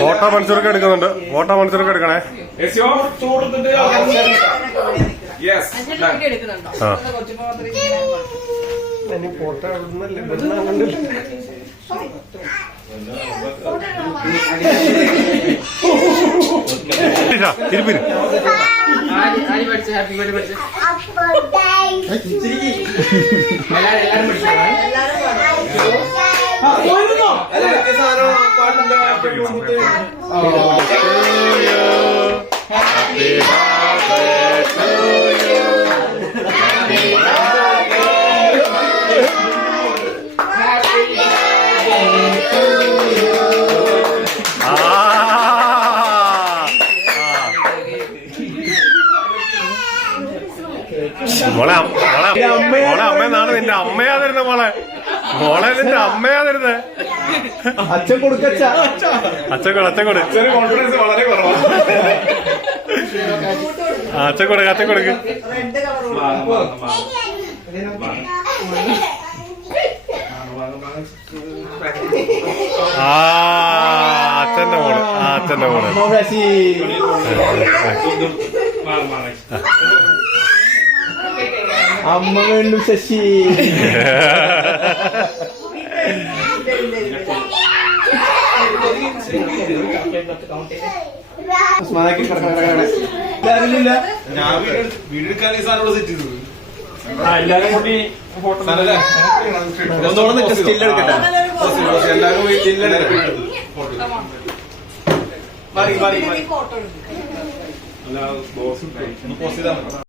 Photo മത്സരമൊക്കെ എടുക്കുന്നുണ്ട്. Photo മത്സരമൊക്കെ എടുക്കണേ. Photo തിരുപ്പിന് മോളെ അമ്മയെന്നാണ് നിന്റെ അമ്മയാ തരുന്നത്. മോളെ നിന്റെ അമ്മയാ തരുന്നത്. അച്ഛൻ കൊടുക്കച്ച അച്ഛൻ കോൺഫിഡൻസ് വളരെ കുറവാണ്. അച്ഛൻ കൊടുക്ക്. അച്ഛന്റെ മോള് അമ്മ വേണ്ടു ശശി. ഞാൻ വീഡിയോ എടുക്കാൻ ഈ സാധനം സെറ്റ് ചെയ്തത്. എല്ലാരും കൂടി സ്റ്റിൽ എടുക്കട്ടെ. എല്ലാരും പോസ്റ്റ് ചെയ്താൽ